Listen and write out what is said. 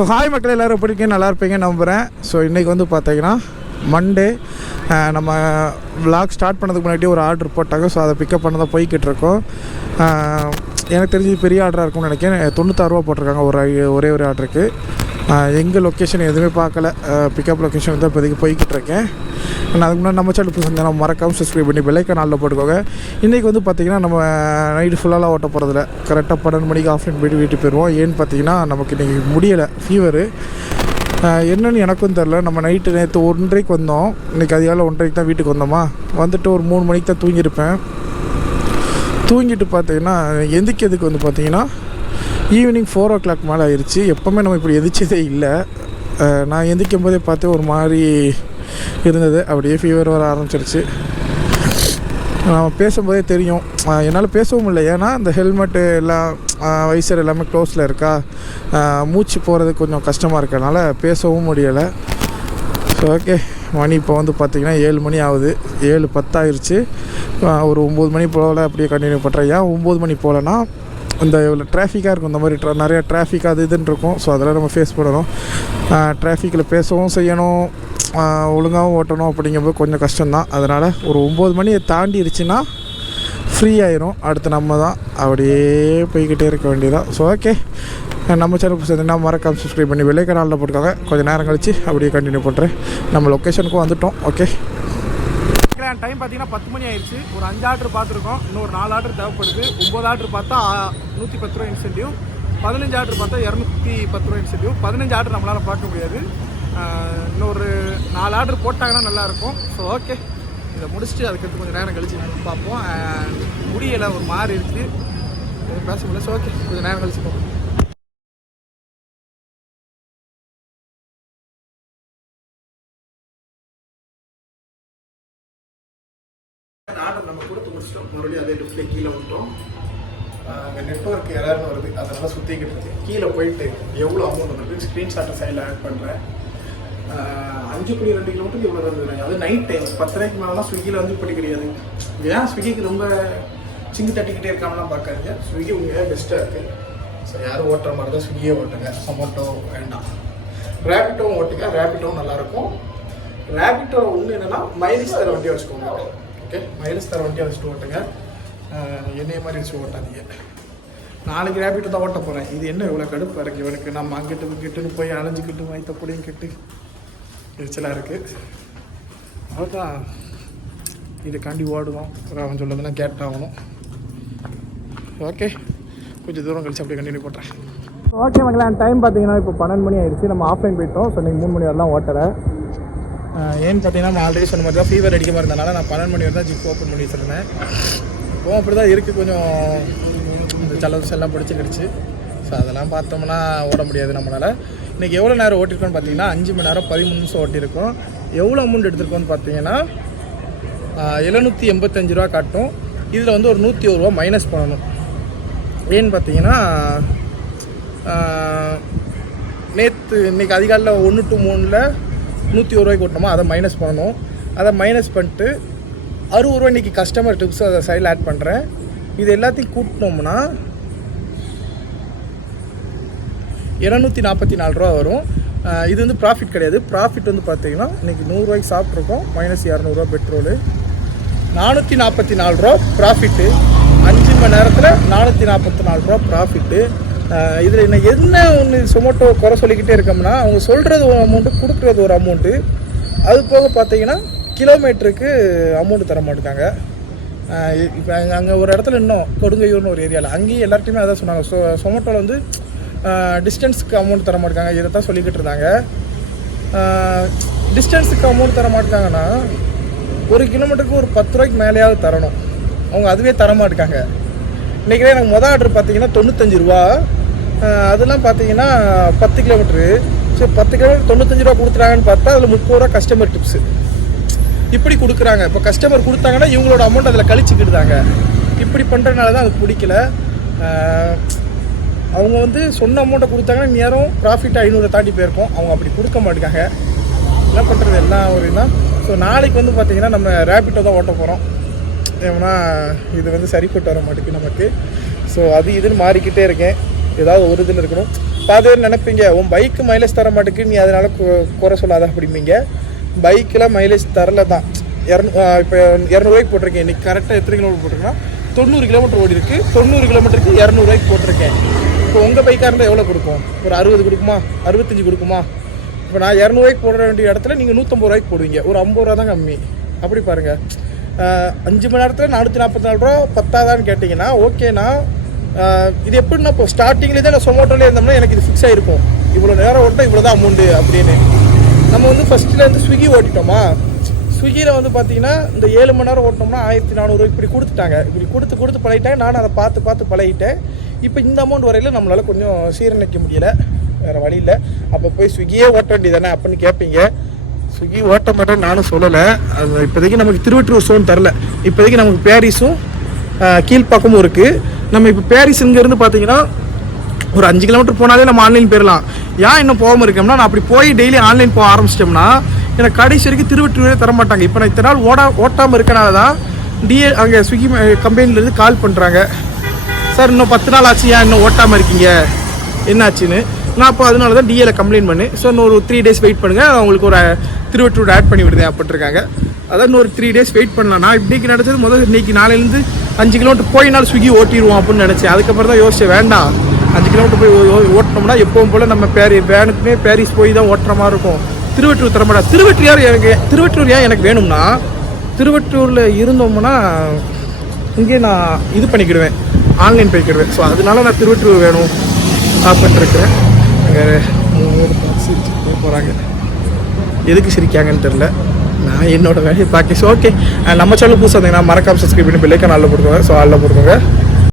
So hi மக்கள் எல்லோரும் எப்படி இருக்கீங்க, நல்லா இருப்பீங்க நம்புகிறேன். ஸோ இன்றைக்கி வந்து பார்த்தீங்கன்னா மண்டே. நம்ம விளாக் ஸ்டார்ட் பண்ணதுக்கு முன்னாடி ஒரு ஆர்டர் போட்டாங்க. ஸோ அதை பிக்கப் பண்ண தான் போய்கிட்டு இருக்கோம். எனக்கு தெரிஞ்சு பெரிய ஆர்டராக இருக்கும்னு நினைக்கிறேன். 96 ரூபா போட்டிருக்காங்க ஒரே ஒரு ஆர்டருக்கு. எங்கள் லொக்கேஷன் எதுவுமே பார்க்கல, பிக்கப் லொக்கேஷன் வந்து இப்போதைக்கு போய்கிட்டு இருக்கேன். நான் அதுக்கு முன்னாடி நம்ம சேனல் புதுசாக நம்ம மறக்காமல் சப்ஸ்கிரைப் பண்ணி பெல் ஐகானில் போட்டுக்கோங்க. இன்றைக்கி வந்து பார்த்திங்கன்னா நம்ம நைட்டு ஃபுல்லாக ஓட்ட போகிறதில்ல, கரெக்டாக 12 மணிக்கு ஆஃப்லைன் போய்ட்டு வீட்டுக்கு போயிடுவோம். ஏன்னு பார்த்தீங்கன்னா நமக்கு இன்றைக்கி முடியலை, ஃபீவரு. என்னென்னு எனக்கும் தெரில. நம்ம நைட்டு நேற்று 1:30க்கு வந்தோம், இன்றைக்கி அதிகாலை 1:30க்கு தான் வீட்டுக்கு வந்தோமா. வந்துட்டு ஒரு 3 மணிக்கு தான் தூங்கியிருப்பேன். தூங்கிட்டு பார்த்தீங்கன்னா எந்திக்கிறதுக்கு வந்து பார்த்திங்கன்னா ஈவினிங் 4 o'clock மேலே ஆயிடுச்சு. எப்போவுமே நம்ம இப்படி எந்திரிச்சதே இல்லை. நான் எந்திரிக்கும் போதே பார்த்து ஒரு மாதிரி இருந்தது, அப்படியே ஃபீவர் வர ஆரம்பிச்சிருச்சு. நம்ம பேசும்போதே தெரியும், என்னால் பேசவும் இல்லை. ஏன்னா இந்த ஹெல்மெட்டு எல்லாம் வைசர் எல்லாமே க்ளோஸில் இருக்கா, மூச்சு போகிறது கொஞ்சம் கஷ்டமாக இருக்கனால பேசவும் முடியலை. ஸோ ஓகே, மணி இப்போ வந்து பார்த்திங்கன்னா 7 மணி ஆகுது, 7:10 ஆயிடுச்சு. ஒரு 9 மணி போல் அப்படியே கண்டினியூ பண்ணுறேன். ஏன் 9 மணி போலன்னா இந்த இவ்வளோ டிராஃபிக்காக இருக்கும், இந்த மாதிரி நிறையா டிராஃபிக் அது இதுன்னு இருக்கும். ஸோ அதெல்லாம் நம்ம ஃபேஸ் பண்ணணும். டிராஃபிக்கில் பேசவும் செய்யணும், ஒழுங்காகவும் ஓட்டணும். அப்படிங்கும்போது கொஞ்சம் கஷ்டம்தான். அதனால் ஒரு 9 மணியை தாண்டிடுச்சுன்னா ஃப்ரீ ஆயிரும். அடுத்து நம்ம தான் அப்படியே போய்கிட்டே இருக்க வேண்டியதான். ஸோ ஓகே, நம்ம சேனல் சேர்ந்துன்னா மறக்காம சப்ஸ்கிரைப் பண்ணி பெல் ஐகானில் போட்டுருக்காங்க. கொஞ்சம் நேரம் கழித்து அப்படியே கண்டினியூ பண்ணுறேன். நம்ம லொக்கேஷனுக்கும் வந்துவிட்டோம். ஓகே, டைம் பார்த்தீங்கன்னா 10 மணி ஆயிடுச்சு. ஒரு 5 ஆர்டர் பார்த்துருக்கோம், இன்னொரு 4 ஆர்டர் தேவைப்படுது. 9 ஆர்டர் பார்த்தா 110 ரூபா இன்சென்டிவ், 15 ஆர்டர் பார்த்தா 210 ரூபா இன்சென்டிவ். 15 ஆர்டர் நம்மளால் பார்க்க முடியாது, இன்னொரு 4 ஆர்டர் போட்டாங்கன்னா நல்லாயிருக்கும். ஸோ ஓகே, இதை முடிச்சுட்டு அதுக்கடுத்து கொஞ்சம் நேரம் கழிச்சு பார்ப்போம். முடியலை, ஒரு மாதிரி இருக்குது, பேச முடியல. ஸோ ஓகே, கொஞ்சம் நேரம் கழிச்சு பார்ப்போம். ஆர்டர் நம்ம கொடுத்து முடிச்சிட்டோம். மறுபடியும் அதே லிஃப்ட்லேயே கீழே வந்துட்டோம். அங்கே நெட்ஒர்க் எரர்னு வருது, அதனால் சுற்றிக்கிட்டு இருக்கு. கீழே போயிட்டு எவ்வளோ அமௌண்ட் வந்துருக்கு ஸ்க்ரீன்ஷாட்டை சைடில் ஆட் பண்ணுறேன். 5.2 கிலோமீட்டருக்கு இவ்வளோ இருந்துருக்காங்க. அது நைட் டைம் 10:30க்கு மேலாம் ஸ்விக்கியில் வந்து இப்படி கிடையாது. ஏன் ஸ்விக்கிக்கு ரொம்ப சிங்கு தட்டிக்கிட்டே இருக்காமலாம் பார்க்காதீங்க. ஸ்விக்கி உண்மையாக பெஸ்ட்டாக இருக்குது. ஸோ யாரும் ஓட்டுற மாதிரி தான் ஸ்விக்கியே ஓட்டுங்க, சொமோட்டோ வேண்டாம். ரேபிட்டோவும் ஓட்டுங்க, ரேபிட்டோவும் நல்லாயிருக்கும். ரேபிட்டோ ஒன்று என்னென்னா மைலேஜ் தர வண்டியை வச்சுக்கோங்க. ஓகே, மைலேஜ் தர வண்டியை வச்சுட்டு ஓட்டுங்க, என்னைய மாதிரி வச்சு ஓட்டாதீங்க. நாளைக்கு ரேபிட்டோ தான் ஓட்ட போகிறேன். இது என்ன இவ்வளோ கடுப்பாக இருக்குது இவனுக்கு. நம்ம அங்கிட்டுன்னு போய் அலைஞ்சிக்கிட்டு வாய்த்த பிடியும் கெட்டு எரிச்சலாக இருக்குது. அவ்வளோதான், இதுக்காண்டி ஓடுவோம். அவன் சொல்லதுன்னா கேட்டாகணும். ஓகே, கொஞ்சம் தூரம் கழிச்சு அப்படியே கண்டினியூ பண்ணுறேன். ஓகே மக்களே, டைம் பார்த்தீங்கன்னா இப்போ 12 மணி ஆயிடுச்சு. நம்ம ஆஃப்லைன் போயிட்டோம். ஸோ நீங்கள் 3 மணி வரலாம் ஓட்டலை. ஏன்னு பார்த்தீங்கன்னா நான் ஆல்ரெடி சொன்ன மாதிரி தான் ஃபீவர் அடிக்காமல் இருந்தனால நான் 12 மணி வரை தான் ஜிப் ஓப்பன் பண்ணி வச்சுருந்தேன். இப்போவும் அப்படி தான் இருக்குது, கொஞ்சம் இந்த சலவஸ் எல்லாம் பிடிச்சிக்கிடுச்சு. ஸோ அதெல்லாம் பார்த்தோம்னா ஓட முடியாது நம்மளால். இன்றைக்கி எவ்வளோ நேரம் ஓட்டிருக்கோன்னு பார்த்தீங்கன்னா 5 மணி நேரம் 13 நிமிஷம் ஓட்டியிருக்கோம். எவ்வளோ அமௌண்ட் எடுத்திருக்கோன்னு பார்த்தீங்கன்னா 785 ரூபா காட்டும். இதில் வந்து ஒரு 101 ரூபா மைனஸ் பண்ணணும். ஏன்னு பார்த்தீங்கன்னா இன்றைக்கி அதிகாலையில் 1 to 3 101 ரூபாய்க்கு ஓட்டணுமா, அதை மைனஸ் பண்ணணும். அதை மைனஸ் பண்ணிட்டு 60 ரூபா இன்றைக்கி கஸ்டமர் டிப்ஸ் அதை சைடில் ஆட் பண்ணுறேன். இது எல்லாத்தையும் கூட்டினோம்னா 244 ரூபா வரும். இது வந்து ப்ராஃபிட் கிடையாது. ப்ராஃபிட் வந்து பார்த்தீங்கன்னா இன்றைக்கி 100 ரூபாய்க்கு சாப்பிட்ருக்கோம், மைனஸ் 200 ரூபா பெட்ரோலு, 444 ரூபா ப்ராஃபிட்டு. 5 மணி நேரத்தில் 444 ரூபா ப்ராஃபிட்டு. இதில் என்ன ஒன்று சொமோட்டோ குறை சொல்லிக்கிட்டே இருக்கோம்னா, அவங்க சொல்கிறது ஒரு அமௌண்ட்டு, கொடுக்குறது ஒரு அமௌண்ட்டு. அது போக பார்த்தீங்கன்னா கிலோமீட்டருக்கு அமௌண்ட்டு தர மாட்டாங்க. இப்போ அங்கே ஒரு இடத்துல இன்னும் கொடுங்கையூர்னு ஒரு ஏரியாவில் அங்கேயும் எல்லார்ட்டையுமே அதான் சொன்னாங்க. சொமோட்டோவில் வந்து டிஸ்டன்ஸுக்கு அமௌண்ட் தர மாட்டாங்க. இதை தான் சொல்லிக்கிட்டு இருந்தாங்க. டிஸ்டன்ஸுக்கு அமௌண்ட் தர மாட்டாங்கன்னா 1 கிலோமீட்டருக்கு ஒரு 10 ரூபாய்க்கு மேலேயாவது தரணும். அவங்க அதுவே தர மாட்டாங்க. இன்றைக்கி எனக்கு மொதல் ஆர்டர் பார்த்தீங்கன்னா 95 ரூபா. அதெல்லாம் பார்த்தீங்கன்னா 10 கிலோமீட்ரு. ஸோ 10 கிலோமீட்டர் 95 ரூபா கொடுத்துறாங்கன்னு பார்த்தா அதில் 30 ரூபா கஸ்டமர் டிப்ஸு இப்படி கொடுக்குறாங்க. இப்போ கஸ்டமர் கொடுத்தாங்கன்னா இவங்களோட அமௌண்ட் அதில் கழிச்சுக்கிட்டுதாங்க. இப்படி பண்ணுறதுனால தான் அது பிடிக்கல. அவங்க வந்து சொன்ன அமௌண்ட்டை கொடுத்தாங்கன்னா நேரம் ப்ராஃபிட் 500 தாண்டி போயிருக்கோம். அவங்க அப்படி கொடுக்க மாட்டேங்காங்க. என்ன பண்ணுறது, எல்லாம் ஒரு இதுதான். ஸோ நாளைக்கு வந்து பார்த்திங்கன்னா நம்ம ரேபிட்டோ தான் ஓட்ட போகிறோம். ஏன்னா இது வந்து சரிப்பட்டு வர மாட்டேங்குது நமக்கு. ஸோ அது இதுன்னு மாறிக்கிட்டே இருக்கேன். ஏதாவது ஒரு இதில் இருக்கணும். பாதைன்னு நினைப்பீங்க, உன் பைக்கு மைலேஜ் தர மாட்டேக்கு, நீ அதனால குறை சொல்லாத அப்படிம்பீங்க. பைக்கில் மைலேஜ் தரல தான். இப்போ 200 போட்டிருக்கேன். இன்றைக்கி கரெக்டாக எத்தனை கிலோமீட்டர் போட்டிருக்கேன்னா 90 கிலோமீட்டர் ஓடி இருக்குது. 90 கிலோமீட்டருக்கு 200 போட்டிருக்கேன். இப்போ உங்கள் பைக்காக இருந்தால் எவ்வளோ கொடுக்கும்? ஒரு 60 கொடுக்குமா, 65 கொடுக்குமா? இப்போ நான் 200 போட வேண்டிய இடத்துல நீங்கள் 150 போடுவீங்க. ஒரு 50 ரூபா தான் கம்மி. அப்படி பாருங்கள். 5 மணி நேரத்தில் 444 ரூபா பத்தாதான்னு கேட்டிங்கன்னா ஓகேண்ணா. இது எப்படின்னா இப்போ ஸ்டார்டிங்லேயே தான் நான் சொமோட்டோலே இருந்தோம்னா எனக்கு இது ஃபிக்ஸ் ஆகிருக்கும், இவ்வளோ நேரம் ஓட்டினா இவ்வளோ தான் அமௌண்ட்டு அப்படின்னு. நம்ம வந்து ஃபஸ்ட்டில் ஸ்விக்கி ஓட்டிட்டோமா, ஸ்விக்கியில் வந்து பார்த்தீங்கன்னா இந்த 7 மணி நேரம் ஓட்டினோம்னா 1400 இப்படி கொடுத்துட்டாங்க. இப்படி கொடுத்து பழகிட்டாங்க. நானும் அதை பார்த்து பழகிட்டேன். இப்போ இந்த அமௌண்ட் வரையில் நம்மளால் கொஞ்சம் சீரணிக்க முடியலை, வேறு வழி இல்லை. அப்போ போய் ஸ்விக்கியே ஓட்ட வேண்டியதானே அப்படின்னு கேட்பீங்க. ஸ்விக்கி ஓட்ட மாட்டேன்னு நானும் சொல்லலை. அது இப்போதைக்கு நமக்கு திருவற்றூர் சோன் தரல. இப்போதைக்கு நமக்கு பாரிஸும் கீழ்ப்பாக்கமும் இருக்குது. நம்ம இப்போ பாரிஸ் இங்கேருந்து பார்த்தீங்கன்னா ஒரு 5 கிலோமீட்டர் போனாலே நம்ம ஆன்லைன் போயிடலாம். ஏன் இன்னும் போகாமல் இருக்கோம்னா, நான் அப்படி போய் டெய்லி ஆன்லைன் போக ஆரம்பிச்சிட்டோம்னா எனக்கு கடைசி வரைக்கும் திருவற்றூரே தரமாட்டாங்க. இப்போ நான் இத்தனை நாள் ஓட்டாமல் இருக்கனால தான் அங்கே ஸ்விக்கி கம்பெனிலேருந்து கால் பண்ணுறாங்க, சார் இன்னும் 10 நாள் ஆச்சு, ஏன் இன்னும் ஓட்டாமல் இருக்கீங்க, என்னாச்சுன்னு. நான் அப்போ அதனால தான் டிஏல கம்ப்ளைண்ட் பண்ணி, ஸோ இன்னும் ஒரு 3 டேஸ் வெயிட் பண்ணுங்கள், அவங்களுக்கு ஒரு திருவற்றூர் ஆட் பண்ணி விடுதேன் அப்படின்ட்டுருக்காங்க. அதான் இன்னும் ஒரு 3 டேஸ் வெயிட் பண்ணலாம். நான் இன்றைக்கி நினச்சது இன்றைக்கி நாளையிலேருந்து 5 கிலோமீட்டர் போயினாலும் ஸ்விக்கி ஓட்டிடுவோம் அப்படின்னு நினச்சேன். அதுக்கப்புறம் தான் யோசிச்சேன், வேண்டாம் 5 கிலோமீட்டர் போய் ஓட்டினோம்னா எப்பவும் போல் நம்ம வேனுக்குமே பாரிஸ் போய் தான் ஓட்டுற மாதிரி இருக்கும். திருவற்றூர் தரமாட்டா. திருவற்றூர் ஏன் எனக்கு வேணும்னா, திருவற்றூரில் இருந்தோம்னா இங்கே நான் இது பண்ணிக்கிடுவேன், ஆன்லைன் போய்க்கிடுவேன். ஸோ அதனால நான் திருவற்றூர் வேணும் அப்படின்ட்டுருக்கிறேன். அங்கே 3 பேர் சிரிச்சுட்டே போகிறாங்க, எதுக்கு சிரிக்காங்கன்னு தெரில. நான் என்னோடய வேலையை பார்க்க. ஸோ ஓகே, நம்ம சேனல் புதுசாக இருந்தீங்கன்னா மறக்காம சப்ஸ்கிரைப் பண்ணி பெல் ஐக்கான் ஆல்ல போட்டுக்கோங்க. ஸோ ஆல்ல போட்டுக்கோங்க.